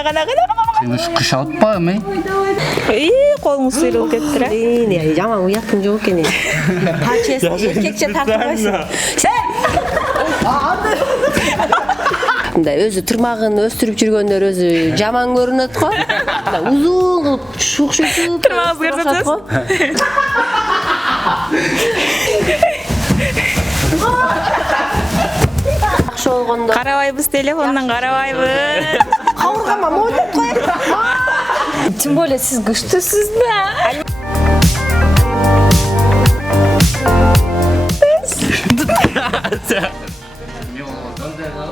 Кыш атпайбы эми? Колуңуз сыйрылып кетиптир э. Жаман уяттың жоқ екен. Парчасын еркекше тартып қойсын. Мындай өзү тырмагын өстүрүп жүргөндөр өзү жаман көрүнөт го. Узун кылып шукшутуп Тырмагыңызды көрсөтөсүз. Жакшы болгондо Карабайбыз, телефондон карабайбыз. кабыргама мойтуп коет. Тем более сиз күчтүүсүз да.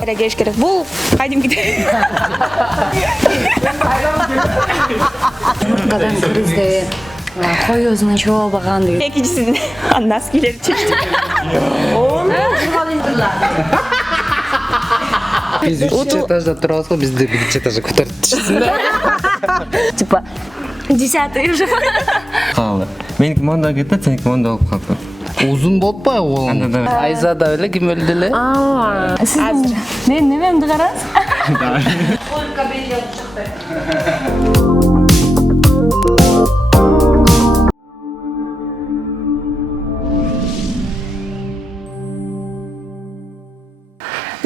Келиш керек. Бул кадимкидей. Мурткадан кырызды кой өзүнө чообаган деген. Экинчисин носкилери чечти. Биз 3 этажда турабыз го, бизди биринчи этажга көтөрүп түшсүн да. Типа 10-й уже. Калды. Меники монда кетет, сеники монда болуп калды. Узун болуп атпайбы колуң? Айзада эле ким өлдү эле? Сиз мен немемди караңыз?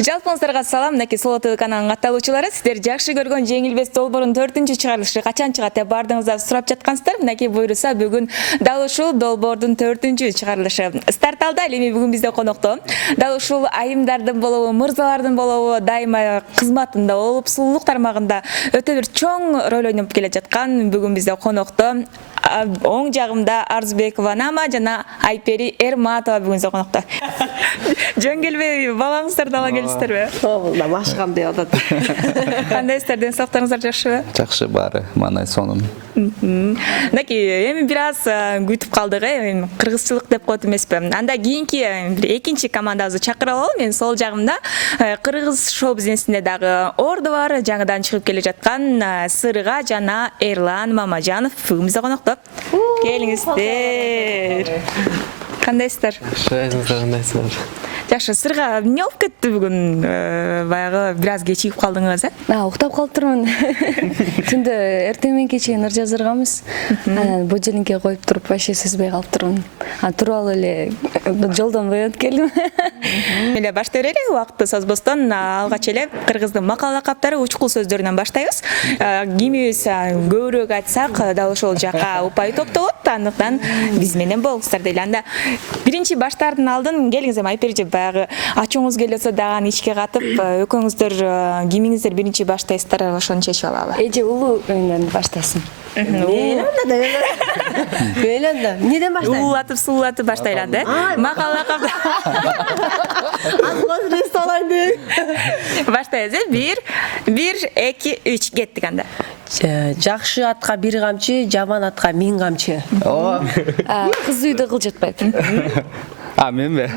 Жалпыңыздарга салам, мынакей Соло ТВ каналынын катталуучулары. Сиздер жакшы көргөн Жеңилбес долбоордун 4-чү чыгарылышы качан чыгат деп бардыгыңыздан сурап жаткансыздар. Мынакей буйруса бүгүн дал ушул долбоордун 4-чү чыгарылышы старт алды. Ал эми бүгүн бизде конокто дал ушул айымдардын болобу, мырзалардын болобу дайыма кызматында болуп, сулуулук тармагында өтө бир чоң роль ойноп келе жаткан бүгүн бизде конокто оң жагымда Арзбекова Нама жана Айпери Эрматова бүгүн бизде конокто. Жөн келбей балаңыздарды ала келипсиздерби? Бул да машкам деп атат. Кандайсыздар, ден соолуктарыңыздар жакшыбы? Жакшы баары, мана сонун. Мынакей эми бир аз күтүп калдык, эми кыргызчылык деп коет эмеспи. Анда кийинки бир экинчи командабызды чакырып алалы. Мен сол жагымда кыргыз шоу бизнесинде дагы орду бар, жаңыдан чыгып келе жаткан Сырыга жана Эрлан Мамажанов бүгүн бизде конокто. Келиңиздер. Кандайсыздар? Кандайсыздар? Жакшы, Сырга эмне болуп кетти бүгүн? Баягы бир аз кечигип калдыңыз, Уктап калыптырмын. Түндө эртең менен кечээ ыр жаздырганбыз. Анан бу желинке коюп туруп вообще сезбей калыптырмын. Туруп алып эле жолдон боёнуп келдим. Эле баштай берели, убакытты созбостон алгач эле кыргыздын макал лакаптары учкул сөздөрүнөн баштайбыз. Кимибиз көбүрөөк айтсак, дал ошол жака упай топтолот. Андыктан биз менен болуңуздар дейли. Анда биринчи баштардын алдын келиңиз, Айпери баягы ачууңуз келип дагы ичке катып, экөөңүздөр кимиңиздер биринчи баштайсыздар, ошону чечип алалы. Эже улуу менен баштасын. Мейлі анда, неден баштайын? Улатып, суулатып баштайланды, макал лакап. Азгоз рест алайын дейм. Баштайбыз, 1, 2, 3 кеттик анда. Жакшы атка бир камчы, жаман атка 1000 камчы. Кыз үйдө кыл жатпайт. Менби?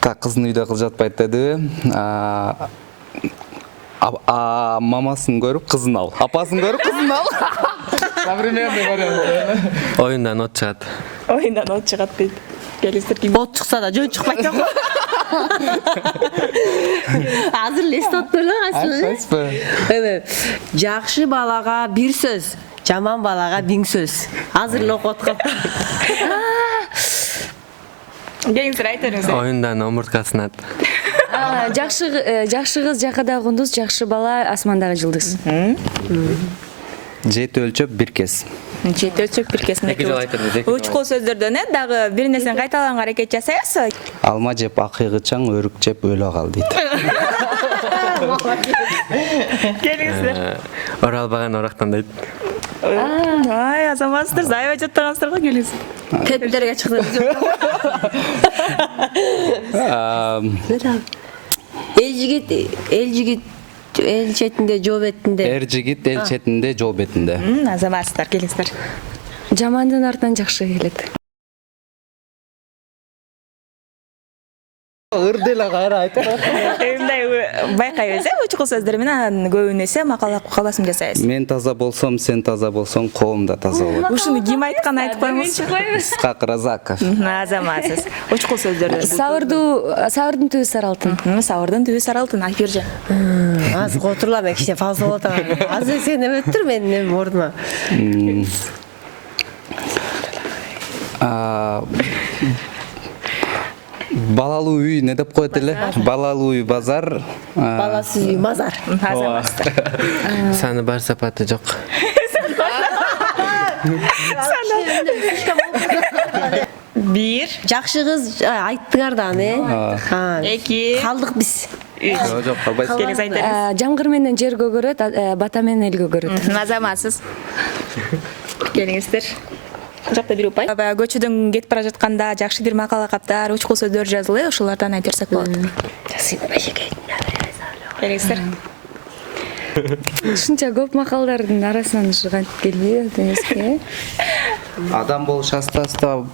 Так, кыздын үйдө кыл жатпайт деди. Мамасын көрүп кызын ал, апасын көрүп кызын ал. Современный вариант. Оюндан от чыгат. Оюндан от чыгат дейт. Келиңиздер ким? От чыкса да жөн чыкпайт да. Азыр лестот беле кайсы? Жакшы балага бир сөз, жаман балага 1000 сөз. Азыр эле окуп калды. Келиңиздер айтыңыз. Оюндан омурткасын ат. Жакшы кыз жакадагы кундуз, жакшы бала асмандагы жылдыз. Жети өлчөп бир кес. Жети өлчөп бир кес. Эки жол айтырды. Учкул сөздөрдөн дагы бир нерсени кайталаганга аракет жасайбыз. Алма жеп акыйгычаң, өрүк жеп өлө кал дейт. Келиңиздер. Оралбаган орактан дейт. Ай, азаматсыздар, зайбай жаттагансыздар го, келиңиздер. Кептерге чыкты. Эл жигит эл четинде, жол бетинде. Эр жигит эл четинде, жол бетинде. Азаматсыздар, келиңиздер. Жамандын артынан жакшы келет. ырдыла кайра айтып. Мындай байкайбыз, учкул сөздөр менен көбүн эсе макала каласым жасайбыз. Мен таза болсом, сен таза болсоң, коом да таза болот. Ушуну ким айткан айтып коюңузчу. Исхак Разаков. Азаматсыз. Учкул сөздөрдү. Сабырдын түбү сары алтын. Сабырдын түбү сары алтын, Айпержан. Азыр отурлам кичине фалс болот ага. Азыр сен эметtir менин ордума. Балалуу үй не деп коет эле? Балалуу үй базар. Баласыз үй мазар. Азаматсыз. Саны бар сапаты жок. Бир, Жакшы кыз айттыңар да аны. эки, Калдык биз. Жок, албайсыз. келиңиз айтыңыз. Жамгыр менен жер көгөрөт, бата менен эл көгөрөт. Азаматсыз. Келиңиздер. Жакта бир упай. Көчөдөн кетип бара жатканда жакшы бир макала каптар, учкул сөздөр жазылып, ошолордон айтып берсек болот. Келиңиздер. Ушунча көп макалдардын арасынан ушу кантип келбейт эмеске. Адам болуш аста-аста,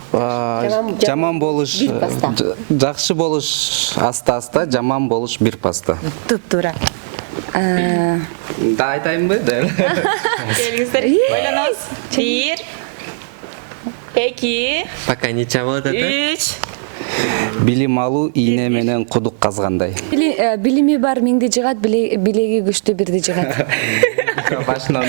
жаман болуш, бир паста. жакшы болуш аста-аста, жаман болуш бир паста. Туп-туура. Да айтайынбы? Келиңиздер. Ойлонобуз. Бир, эки, Пока нече болот ата. үч. Билим алуу ийне менен кудук казгандай. Билими бар миңди жыгат, билеги күчтүү бирди жыгат. Башынан.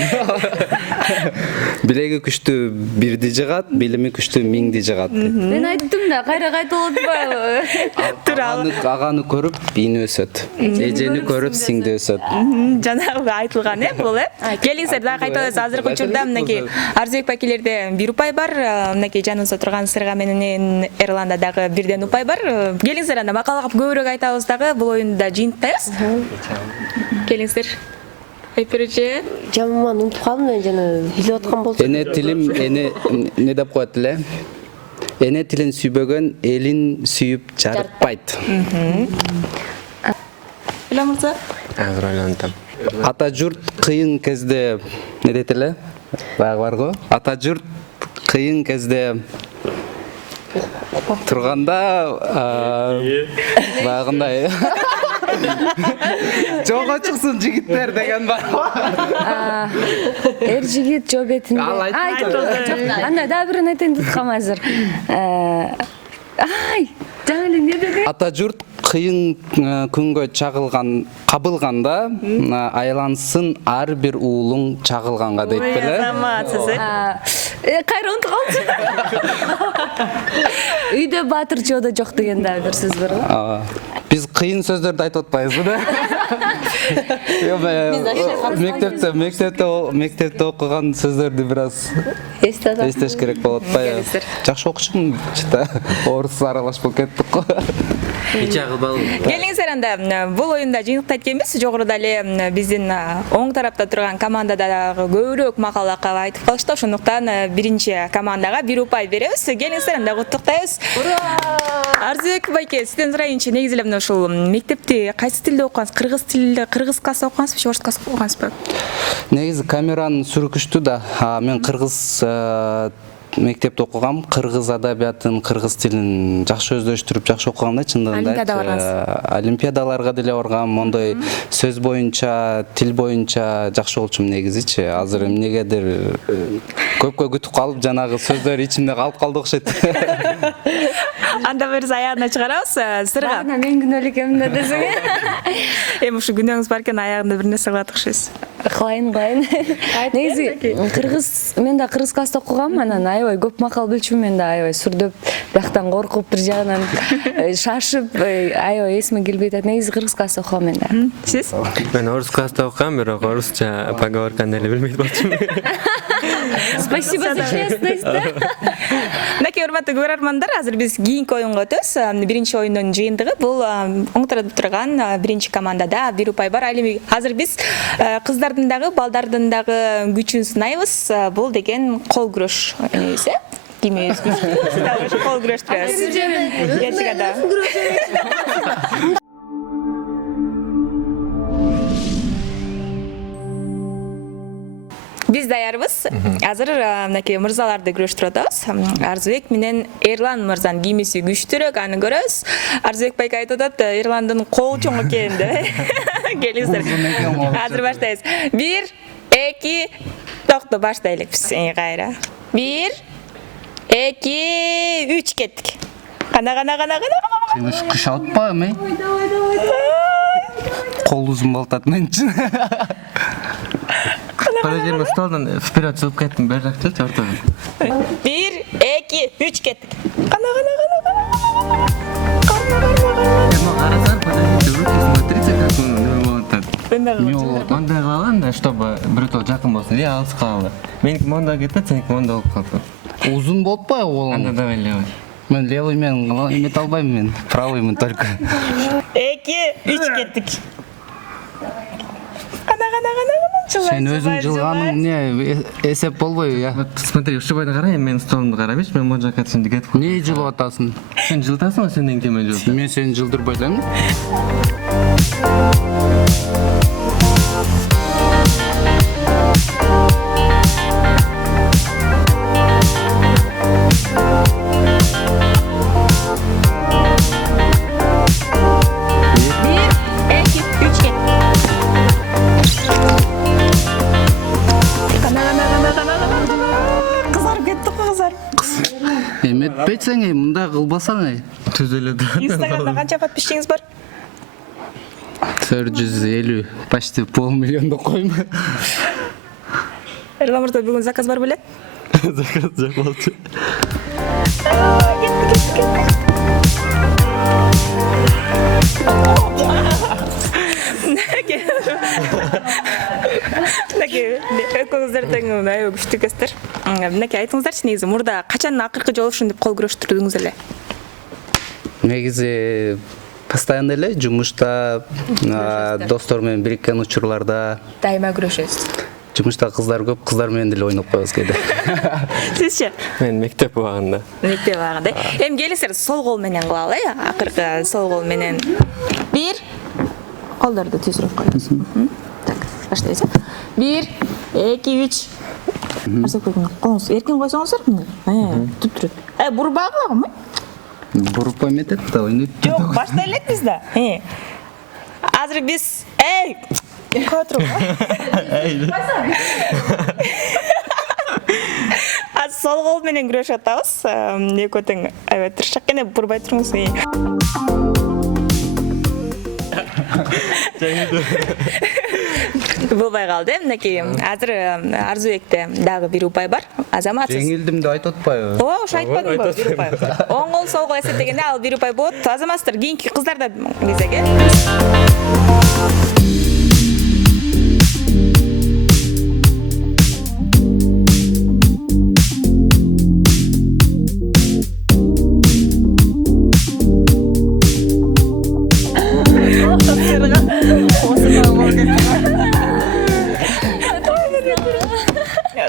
Билеги күчтүү бирди жыгат, билими күчтүү миңди жыгат. Мен айттым да, кайра кайталап атпайбы. Аганы көрүп ийни өсөт. Эжени көрүп сиңди өсөт. Жанагы айтылган бул Келиңиздер дагы кайталайбыз. Азыркы учурда мынакей Арзыбек Бакилерде бир упай бар, мынакей жаныбызда турган Сырга менен Эрланда дагы бирден упай бар. Келиңиздер анда макалга көбүрөөк айтабыз дагы, бул оюнду жыйынтпайбыз. Келиңиздер. Айпирже. Жаман унутуп калдым мен жана билип аткан болчу. Эне тилим эне не деп коет эле? Эне тилин сүйбөгөн элин сүйүп жарытпайт. Биле мырза. Азыр ойлонтам. Ата журт кыйын кезде не дейт эле? Баягы бар го. Ата журт кыйын кезде турганда баягындай жолго чыксын жигиттер деген бар. Эр жигит жоо бетинде. Айтылды. Анда дагы бирин айтайын деп калам азыр. Ай, жаңы эле не деди? Ата журт кыйын күнгө кабылганда айлансын ар бир уулуң чагылганга дейт беле. Азаматсыз. Кайра унутуп калчу. Үйдө баатыр жоодо жок деген дагы бир сөз бар го. Биз кыйын сөздөрдү айтып атпайбызбы да? Мектепте окуган сөздөрдү бир аз эстеш керек болот атпайбы? Жакшы окучумун, орус аралаш болуп кеттик го. Нече кылбалы. Келиңиздер анда бул оюнда жыйынтыктайт экенбиз. Жогоруда эле биздин оң тарапта турган командада дагы көбүрөөк макала айтып калышты. Ошондуктан биринчи командага бир упай беребиз. Келиңиздер анда куттуктайбыз. Ура! Арзыбек байке, сизден сурайынчы, негизи эле мына ушул мектепти кайсы тилде окугансыз? Кыргыз тилинде, кыргыз классда окугансызбы, орус классда окугансызбы? Негизи камеранын сүрүкүштү да. Мен кыргыз мектепте окугам, кыргыз адабиятын, кыргыз тилин жакшы өздөштүрүп, жакшы окугам да, чындыгында. Олимпиада баргансыз? Олимпиадаларга деле баргам, мондой сөз боюнча, тил боюнча жакшы болчумун негизичи. Азыр эмнегедир көпкө күтүп калып, жанагы сөздөр ичимде калып калды окшойт. Анда бирз аягына чыгарабыз. Сырга. Мен күнөөлүк экенмин да десең. Эми ушу күнөөңүз бар экен, аягында бир нерсе кылат окшойсуз. Кылайын. Негизи кыргыз, мен да кыргыз класста окугам, анан аябай көп макал билчүмүн, мен да аябай сүрдөп, бияктан коркуп, бир жагынан шашып, аябай эсиме келбей атат. Негизи кыргыз класста окугам мен да. Сиз? Мен орус класста окугам, бирок орусча поговорканы эле билбейт болчумун. Спасибо за честность. Мынакей урматтуу көрөрмандар, азыр биз кийинки оюнга өтөбүз. Биринчи оюндун жыйынтыгы бул оң тарапта турган биринчи командада бир упай бар. Азыр биз кыздардын дагы, балдардын дагы күчүн сынайбыз. Бул деген кол күрөш эмеси. Кимибиз күчтүү, дагы кол күрөштүрөбүз. Биз даярбыз. Азыр мынакей мырзаларды күрөштүрүп атабыз. Арзыбек менен Эрлан мырзанын кийимиси күчтүүрөөк, аны көрөбүз. Арзыбек байка айтып атат, Эрландын колу чоң экен деп. Келиңиздер. Азыр баштайбыз. 1, 2, токто баштай элекпиз. Кайра. 1, 2, 3 кеттик. Кана. Кыймыш кыш атпайбы, Кол узун болтат мен үчүн. Подожди, столдан вперед чыгып кеттим, бер жакчы ортого. 1, 2, 3 кеттик. Кана. Карасаң, подожди, руки смотрите, как он болот. Эмне Мондай кылган да, чтобы бирөө жакын болсун, же алыс калды. Меники монда кетет, сеники монда болуп калды. узун болуп атпайбы колуң? Анда давай левый. Мен левый менен эмете албайм мен. Правыймын только. 2, 3 кеттик. Кана. Сен өзүң жылганың эмне эсеп болбойбу, я? Вот смотри, ушубайды карай, мен столумду карабеш, мен могу жака түшүндү кетип. Не жылып атасың? Сен жылтасың ба, сенден кеме жылтасың? Мен сени жылдырбай элем. Эметпейсең, мындай кылбасаң, Түзөлөдү. Инстаграмда канча подписчигиңиз бар? 450, почти полмиллиондо койм. Эрлан мырза бүгүн заказ бар беле? Заказ жок болчу. Экөөңүздөр тең аябай күчтүү экенсиздер. Мынакей айтыңыздарчы, негизи мурда качан акыркы жолу ушинтип кол күрөштүрдүңүз эле? Негизи постоянно эле жумушта, достор менен бириккен учурларда, Дайыма күрөшөбүз. жумушта кыздар көп, кыздар менен деле ойноп коебуз кээде. Сизчи? Мен мектеп убагында. Мектеп убагында. Эми келиңиздер, сол кол менен кылалы, акыркы сол кол менен. 1, колдорду түзүрүп коебуз. Так, баштайбыз. 1, 2, 3. Колуңуз эркин койсоңуздар, түп турат. Бурбагыламы? Буруп эметет да ойнойт. Жок, баштай элекпиз да. Азыр биз, көтүрүп. Сол кол менен күрөшүп атабыз. Экөө тең аябай тырышак экен, бурбай туруңуз. Болбай калды. Мынакей азыр Арзыбекте дагы бир упай бар. Азамат. Жеңилдим деп айтып атпайбы? Ошо айтпадыңбы? Бир упай. Оң кол, сол кол эсептегенде ал бир упай болот. Азаматтар, кийинки кыздарда кезеге.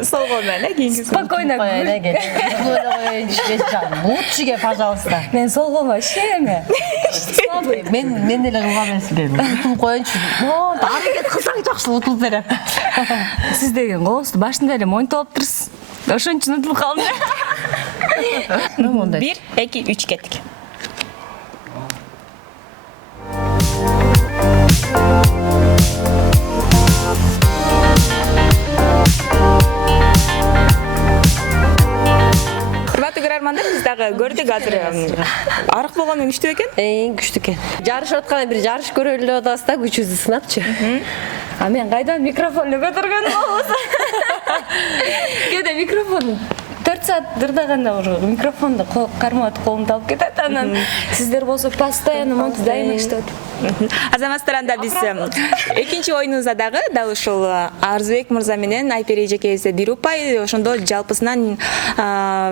Сол кол менен кийинки. Спокойно. Лучшиге, пожалуйста. Мен сол колума иштейме. Мен деле кылган эмесмин. Утулуп коеюнчу. Аракет кылсаң жакшы утулуп берем. Сиз деген колуңузду башында эле монтип алыптырсыз. Ошон үчүн утулуп калдым. 1, 2, 3 кеттик. Урматтуу көрөрмандар, биз дагы көрдүк азыр арык болгону күчтүү экен. Күчтүү экен. Жарышып атканда бир жарыш көрөлү деп атабыз да, күчүбүздү сынапчы. А мен кайдан микрофонду көтөргөнүм болбосо. Кээде микрофон 4 саат дырдаганда уже микрофонду кармап колумду алып кетет. Анан сиздер болсо постоянно монтип дайыма иштеп атып. Азаматтар, анда биз экинчи оюнубузда дагы дал ушул Арзыбек мырза менен Айпери эжекебизде бир упай, ошондо жалпысынан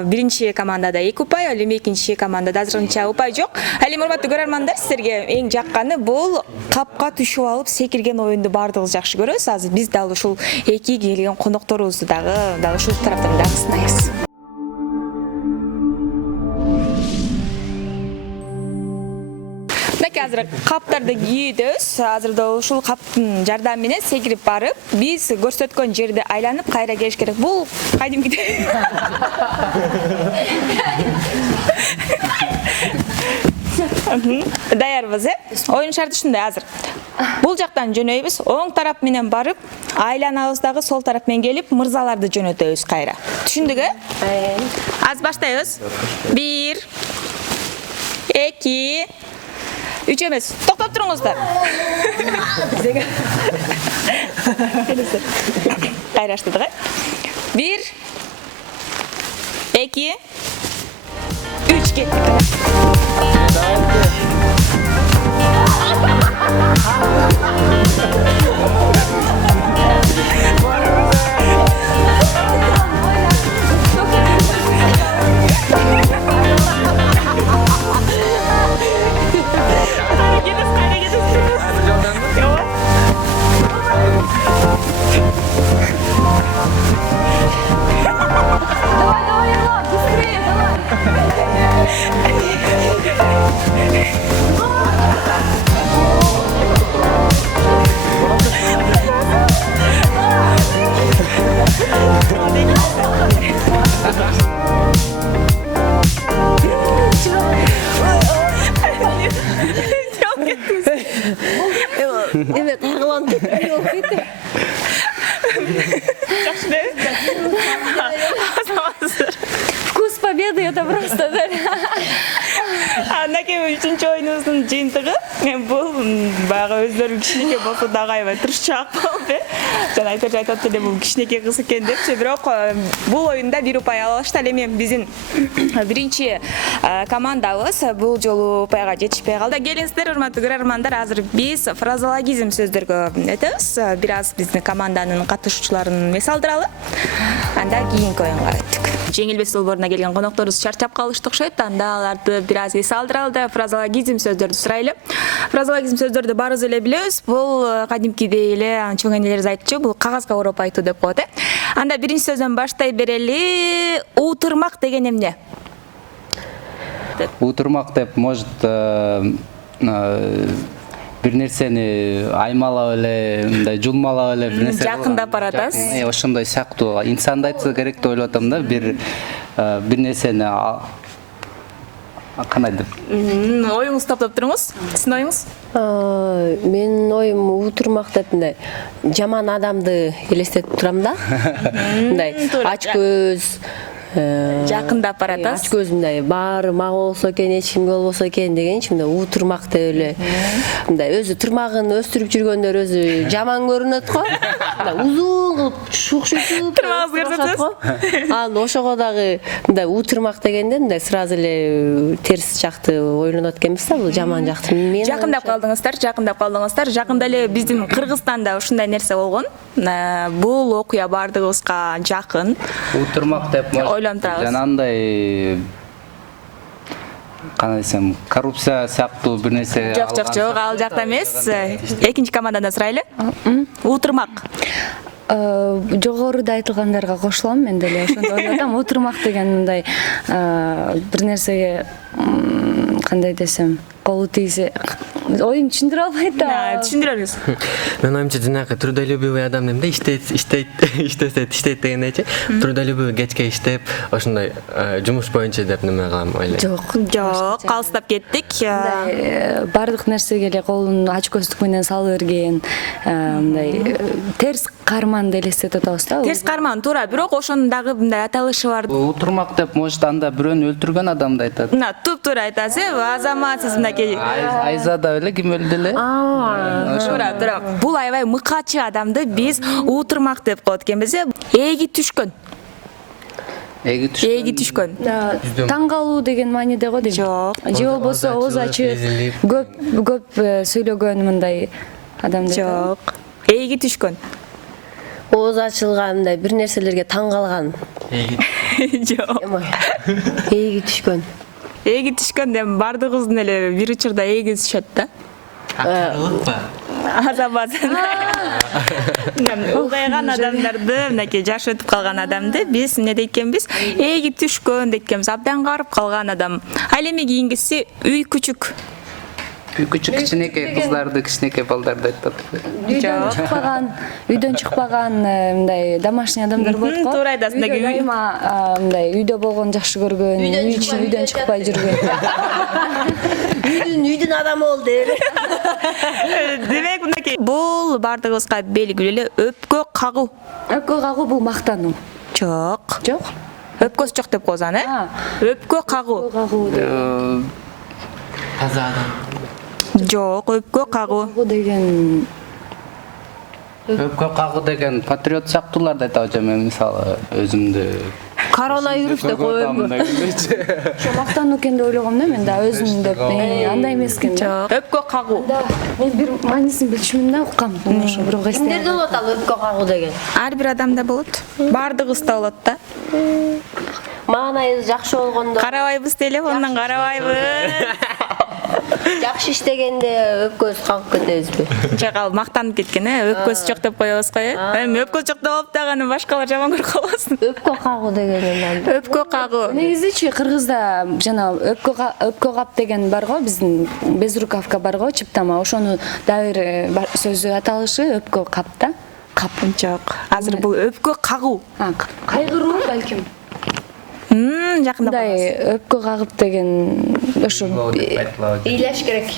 биринчи командада 2 упай, ал эми экинчи командада азырынча упай жок. Ал эми урматтуу көрөрмандар, сиздерге эң жакканы бул капка түшүп алып секирген оюнду бардыгыбыз жакшы көрөбүз. Азыр биз дал ушул эки келген конокторубузду дагы дал ушул тараптан дагы сынайбыз. азыр каптарды кийүүбүз. Азыр да ушул каптын жардамы менен секирип барып, биз көрсөткөн жерди айланып кайра келиш керек. Бул кадимкидей. Даярбыз, Оюн шарты ушундай азыр. Бул жактан жөнөйбүз, оң тарап менен барып, айланабыз дагы сол тарап менен келип, мырзаларды жөнөтөбүз кайра. Түшүндүк, Аз баштайбыз. 1 2 3 эмес. Токтоп туруңуздар. Кайра баштадык, 1 2 3 кеттик. Evet, tagılan ketти. Вкус победы это просто. Андан кийин үчүнчү оюнубуздун жыйынтыгы бул баягы өздөрү кичинекей болсо дагы аябай тырышчаак болду. Жана Айдарчы айтып атты эле бул кичинекей кыз экен депчи, бирок бул оюнда 1 упай ала алышты. Ал эми биздин биринчи командабыз бул жолу упайга жетишпей калды. Келиңиздер, урматтуу көрөрмандар, азыр биз фразеологизм сөздөргө өтөбүз. Бир аз биздин команданын катышуучуларын эс алдыралы. Анда кийинки оюнга өттүк. Жеңилбес долбооруна келген конокторубуз чарчап калышты окшойт. Анда аларды бир аз эс алдыралды. Фразеологизм сөздөрдү сурайлы. Фразеологизм сөздөрдү баарыбыз эле билебиз. Бул кадимкидей эле чоң энелерибиз айтчу, бул кагазга ороп айтуу деп коет. Анда биринчи сөздөн баштай берели. Утурмак деген эмне? Утурмак деп может бир нерсени аймалап эле, мындай жулмалап эле бир нерсе жакындап баратасыз. Ошондой сыяктуу инсанды айтса керек деп ойлоп атам да, бир нерсени кандай деп. Оюңузду топтоп туруңуз. Сиздин оюңуз? Менин оюм утурмак деп мындай жаман адамды элестетип турам да. Мындай ач көз, жакындап баратасыз. Ач көз мындай баары мага болсо экен, эч кимге болбосо экен дегенчи мындай утурмак деп эле. Мындай өзү тырмагын өстүрүп жүргөндөр өзү жаман көрүнөт го. Мындай узун кылып шукшуйтуп Тырмагыңызды көрсөтөсүз. Анан ошого дагы мындай утурмак дегенде мындай сразу эле терс жакты ойлонот экенбиз да, бул жаман жакты. Мен Жакындап калдыңыздар. Жакында эле биздин Кыргызстанда ушундай нерсе болгон. Бул окуя бардыгыбызга жакын. Утурмак деп Ойлонуп турабыз. жанагындай кандай десем, коррупция сыяктуу бир нерсе. Жок, ал жакта эмес. Экинчи командадан сурайлы. Утурмак. Жогоруда айтылгандарга кошулам, мен деле ошондой ойлоп атам. Утурмак деген мындай бир нерсеге кандай десем, колу тийсе, оюн түшүндүрө албайт да. Түшүндүрөбүз. Мен оюмча жанагы трудолюбивый адам дейм да, иштейт дегендейчи. Трудолюбивый кечке иштеп, ошондой жумуш боюнча деп неме кылам ойлойм. Жок, калыстап кеттик. Бардык нерсеге эле колун ач көздүк менен сала берген, мындай терс карманды элестетип атабыз да. Терс карман туура, бирок ошонун дагы мындай аталышы бар. Утурмак деп может анда бирөөнү өлтүргөн адамды айтат. Туп-туура айтасыз, азаматсыз мынакей. Айзада эле ким өлдү эле? Туура. Бул аябай мыкачы адамды биз утурмак деп коет экенбиз. Эги түшкөн. Таң калуу деген мааниде го дейм. Жок. Же болбосо ооз ачып, көп сүйлөгөн мындай адам деп. Жок. Эги түшкөн. ооз ачылгандай бир нерселерге таң калган. Жок. Эги түшкөн. Эги түшкөн деп бардыгыбыздын эле бир учурда эги түшөт да. Азабат. Улгайган адамдарды, мынакей жаш өтүп калган адамды биз эмне дейт экенбиз? Эги түшкөн дейт экенбиз, абдан карып калган адам. Ал эми кийингиси үй күчүк. Küçük кичинекей кыздарды, кичинекей балдарды айтып атат. үйдөн чыкпаган мындай домашний адамдар болот го. Туура айтасың, Үйдө дайыма мындай үйдө болгон жакшы көргөн, үйдөн чыкпай жүргөн. үйдүн адамы болду деп эле. Демек мынакей бул бардыгыбызга белгилүү эле өпкө кагуу. Өпкө кагуу бул мактануу. Жок. Жок. Өпкөсү жок деп коебуз аны, Өпкө кагуу. Кагуу таза адам. Жок, өпкө кагуу. деген Өпкө кагуу деген патриот сыяктууларды айтып атам мен мисалы өзүмдү. Коронавирус деп коебу. ошо мактануу экен деп ойлогом да мен да өзүм деп. Андай эмес экен. Жок. Өпкө кагуу. Мен бир маанисин билчүмүн да уккам. Ошо бирок Кимдерде болот ал өпкө кагуу деген? Ар бир адамда болот. Бардыгыбызда болот да. Маанайыбыз жакшы болгондо, Карабайбыз телефондон карабайбыз. жакшы иштегенде өпкөбүз кагып кетебизби? Жок, ал мактанып кеткен, өпкөсү жок деп коебуз го. Эми өпкөсү жок деп алып дагы башкалар жаман көрүп калбасын. Өпкө кагуу деген Өпкө кагуу. негизичи кыргызда жана өпкө кап деген бар го, биздин безруковка бар го, чыптама. Ошону дагы бир сөзү аталышы өпкө кап да. Кап. Жок. Азыр бул өпкө кагуу. Кайгыруу балким. Жакында Мындай өпкө кагып деген ошо ыйлаш керек.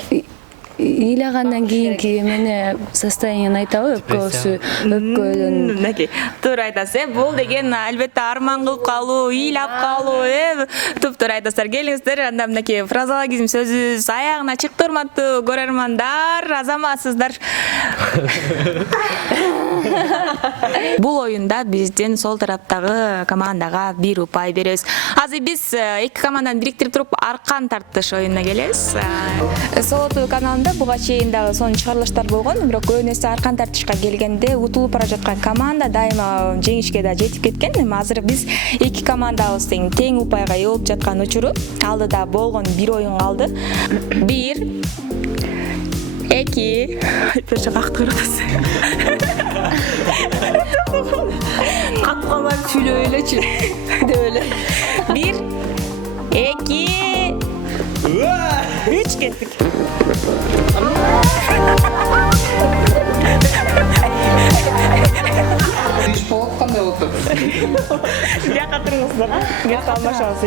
ыйлагандан кийинки эмени состояниени айтабы, өпкөсү, өпкөдөн. Мынакей, туура айтасыз. Бул деген албетте арман кылып калуу, ыйлап калуу, туптуура айтасыздар. Келиңиздер, анда мынакей фразеологизм сөзүбүз аягына чыкты, урматтуу көрөрмандар, азаматсыздар. Бул оюнда биздин сол тараптагы командага 1 упай беребиз. Азыр биз эки команданы бириктирип туруп аркан тартыш оюнуна келебиз. Солоту каналында буга чейин дагы сонун чыгарылыштар болгон, бирок көбүнесе аркан тартышка келгенде утулуп бара жаткан команда дайыма жеңишке да жетип кеткен. Эми азыр биз эки командабыз тең упайга ээ болуп жаткан учуру алдыда болгон бир оюн калды. 1 2 Айпырча какты кырдасыз. Капкамай сүйлөп элечи деп эле. 1 2 3 кеттик. Иш болуп кандай болуп атат? Бияка туруңуздар. Мен салмашабыз.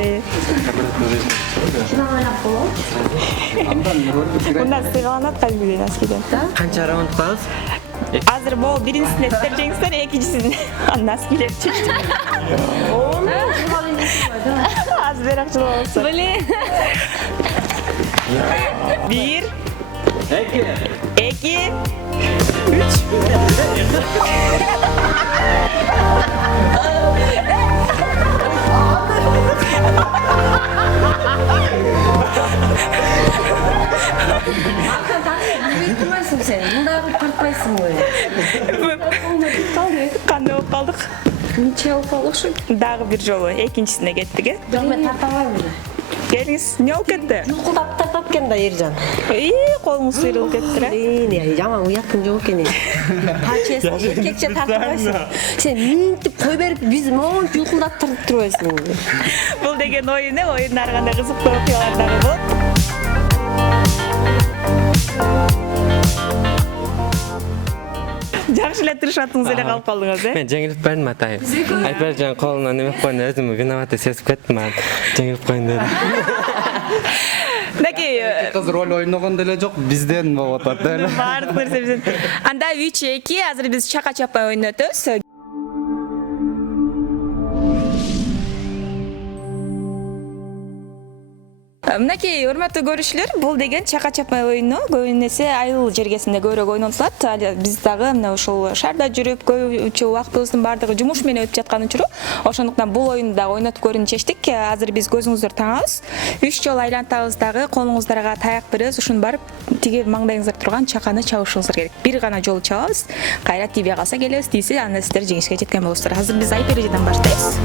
Мындан сыйгаланат калбиден аскиден. Канча раунд кылабыз? Азыр бул биринчисине сиздер жеңсиздер, экинчисине анда аскилер чечти. Азыр бирок жылуу болсо. Блин. 1 2 Турбайсың сен, мында тартпайсың ғой. Кандай болуп калдык? Ниче болуп ошо. Дагы бир жолу экинчисине кеттик, Жок, мен тарта албайм. Келиңиз, эмне болуп кетти? Жулкулдап тартат экен да Эржан. Колуңуз сыйрылып кетти. Жаман уятың жок экен. Эркекче тартпайсың. Сен минтип кой берип биз монча жулкулдап тартып турбайсың. Бул деген оюн оюндун ар кандай кызыктуу окуялар дагы болот. Жакшы эле тырышатыңыз эле калып калдыңыз, Мен жеңилип бердим атайын. Айпаржан колунан неме койду, өзүмө виноват сезип кеттим, анан жеңилип коюн дедим. Мынакей Кыз роль ойногон деле жок, бизден болуп атат деле. баардык нерсе бизден. Анда 3-2 азыр биз чака чаппай оюнун өтөбүз. Мынакей урматтуу көрүүчүлөр, бул деген чака чапмай оюну көбүнесе айыл жергесинде көбүрөөк ойнотулат. Биз дагы мына ушул шаарда жүрүп, көбүнчө убактыбыздын баардыгы жумуш менен өтүп жаткан учуру, ошондуктан бул оюнду дагы ойнотуп көрүүнү чечтик. Азыр биз көзүңүздөрдү таңабыз. 3 жолу айлантабыз дагы, колуңуздарга таяк беребиз. Ушуну барып тиги маңдайыңызда турган чаканы чабышыңыздар керек. Бир гана жолу чабабыз. Кайра тийбей калса келебиз, тийсе анда сиздер жеңишке жеткен болосуздар. Азыр биз айпережеден баштайбыз.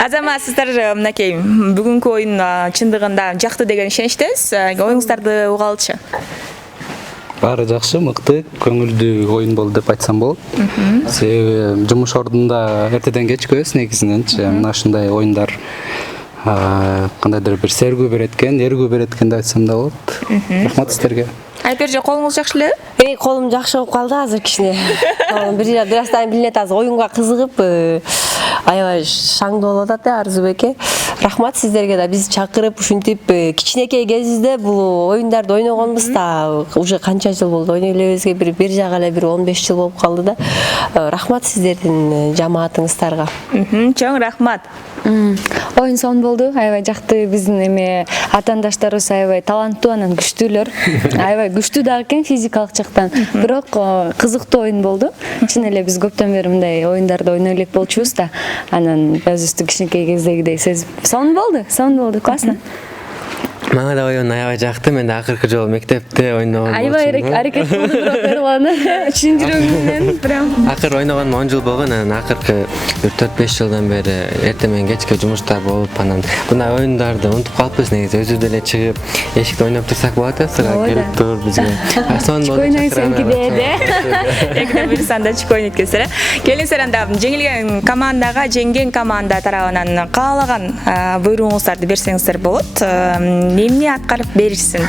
Азаматсыздар, мынакей бүгүнкү оюн чындыгында жакты деген ишеничтебиз. Оюңуздарды угалычы. Баары жакшы, мыкты, көңүлдүү оюн болду деп айтсам болот. Себеби жумуш ордунда эртеден кечкебиз негизиненчи. Мына ушундай оюндар кандайдыр бир сергүү берет экен, эргүү берет экен деп айтсам да болот. Рахмат сиздерге. Айпер колуңуз жакшы элеби? Колум жакшы болуп калды азыр кичине. Бир аздан билинет азыр оюнга кызыгып, аябай шаңдуу болуп атат Арзубеке. Рахмат сиздерге да биз чакырып ушинтип кичинекей кезибизде бул оюндарды ойногонбуз да уже канча жыл болду ойной элебизге бир жагы эле бир 15 жыл болуп калды да. Рахмат сиздердин жамаатыңыздарга. Чоң рахмат. Оюн сонун болду, аябай жакты. Биздин эме атаандаштарыбыз аябай таланттуу, анан күчтүүлөр. Аябай күчтүү дагы экен физикалык жактан. Бирок кызыктуу оюн болду. Чын эле биз көптөн бери мындай оюндарды ойной элек болчубуз да. Анан өзүбүздү кичинекей кездегидей сезип сонун болду, классно. Мага да оюн аябай жакты. Мен да акыркы жолу мектепте ойногон. Аябай аракет кылды бирок Эрланы чын жүрөгүм менен прям. Акыр ойногонума 10 жыл болгон, анан акыркы бир 4-5 жылдан бери эртең менен кечке жумуштар болуп, анан мындай оюндарды унутуп калыппыз негизи. Өзүбүз деле чыгып эшикте ойноп турсак болот, сырга келип туруп бизге. Сонун болду. Экинде бир санда чык ойнойт экенсиз. Келиңиздер анда жеңилген командага, жеңген команда тарабынан каалаган буйругуңуздарды берсеңиздер болот. Эмне аткарып беришсин?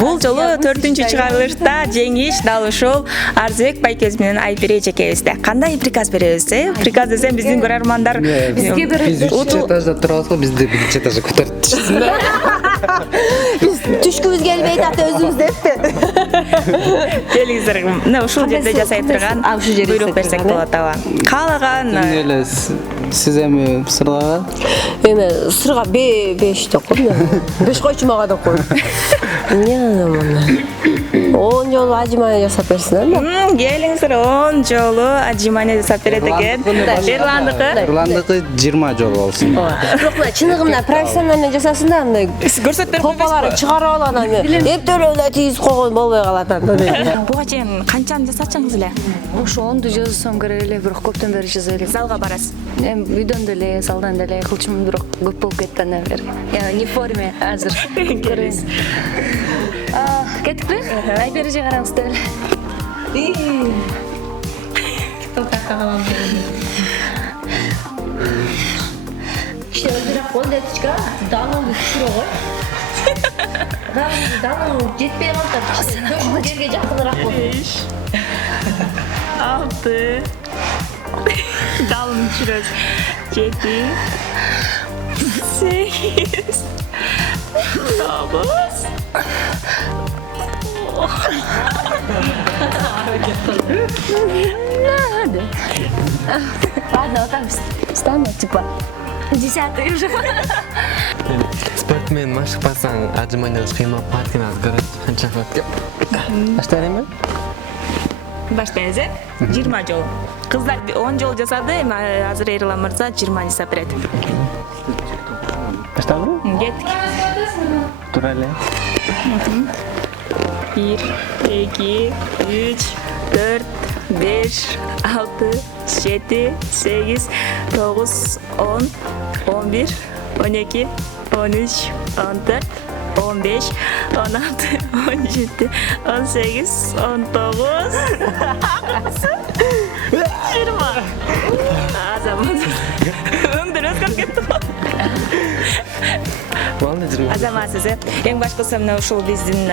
Бул жолу 4-чү чыгарылышта жеңиш дал ушул Арзыбек байкебиз менен Айпер эжекебизде. Кандай приказ беребиз? Приказ десем биздин көрөрмандар бизге бир 3 этажда турабыз го, бизди 1 этажга көтөрүп түшсүн да. Биз түшкүбүз келбейт ата өзүбүз деппи. Келиңиздер, мына ушул жерде жасай турган буйрук берсек болот аба. Каалаган Эле сиз эми сырга? Эми сырга 5 деп коем. 5 койчу мага деп коем. Эмне анан? 10 жолу ажимане жасап берсин анда. Келиңиздер 10 жолу ажимане жасап берет экен. Эрландыкы 20 жолу болсун. Бирок мына чыныгымда профессионально жасасын да андай көрсөтүп берип топалары чыгарып алган анан эптелеп эле тийиз койгон болбой калат анда. Буга чейин канчаны жасачыңыз эле? Ошо 10ду жазсам керек эле, бирок көптөн бери жасай элек. Залга барасыз. Эми үйдөн деле, залдан деле кылчумун, бирок көп болуп кетти андан бери. Не форме азыр. Көрөбүз. Кеттикпи? Айпер эже караңыз деле. Кичине өздүрөк кой детичка, далыңды түшүрө кой. Далың жетпей калса, көшүп жерге жакыныраак кой. 6 далын түшүрөбүз. 7 8 9 Ладно, вот так встану, типа 10-й уже. Спортмен машык басаң, ажымайнабыз кыймап партияңыз көрөт, канча кылат деп. Баштай элеми? Баштайбыз, 20 жолу. Кыздар 10 жолу жасады, эми азыр Эрлан мырза 20 жасап берет. Баштайлы? Кеттик. Тура эле. 1 2 3 4 5 6 7 8 9 10 11 12 13 14 15 16 17 18 19 20 Азамат өңдөр өзгөрүп кетти. Азаматсыз, эң башкысы мына ушул биздин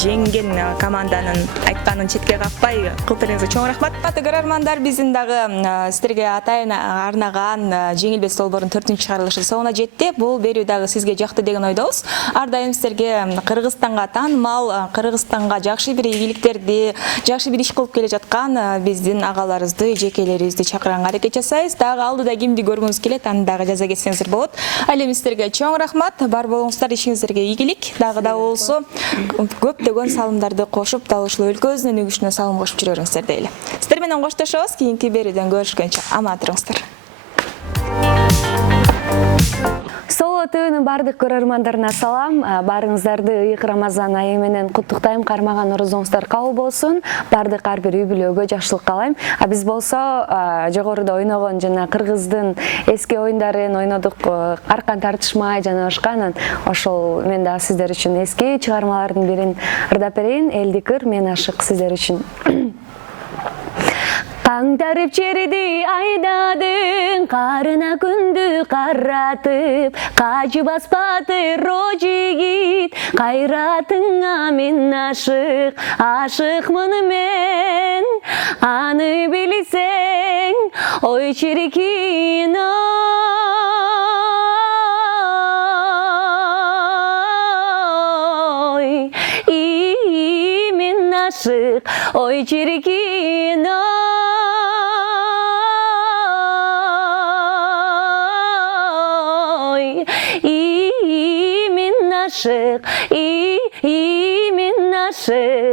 жеңген команданын айтканын четке какпай кылтырыңызга чоң рахмат. Көрөрмандар, биздин дагы сиздерге атайын арнаган жеңилбес долбоордун 4-чү чыгарылышы соңуна жетти. Бул берүү дагы сизге жакты деген ойдобуз. Ар дайым сиздерге Кыргызстанга таанымал, Кыргызстанга жакшы бир ийгиликтерди, жакшы бир иш кылып келе жаткан биздин агаларыбызды, эжекелерибизди чакырганга аракет жасайбыз. Дагы алдыда кимди көргүңүз келет, аны дагы жаза кетсеңиздер болот. Ал эми сиздерге чоң рахмат. Бар болуңуздар, ишиңиздерге ийгилик. Дагы да болсо көптөгөн салымдарды кошуп, дал ушул өлкөбүздүн үгүчүнө салым кошуп жүрө бериңиздер дейли. Сиздер менен коштошобуз. Кийинки берүүдөн көрүшкөнчө аман туруңуздар. Соло ТВнын радионун бардык көрөрмандарына салам. Баарыңыздарды ыйык Рамазан айы менен куттуктайм. Кармаган орозоңуздар кабыл болсун. Бардык ар бир үй бүлөгө жакшылык каалайм. Биз болсо жогоруда ойногон жана кыргыздын эски оюндарын ойнодук. Аркан тартышмай жана башка. Ошол мен да сиздер үчүн эски чыгармалардын бирин ырдап берейин. Элдик ыр, мен ашык сиздер үчүн. Каңтарып черди айдадың, карына күндү каратып, кажы баспаты рожигит, кайратыңа мен ашык, ашыкмын мен, аны билсең, ой чирикин ой, мен ашык, ой чирикин мен ашык, мен ашык.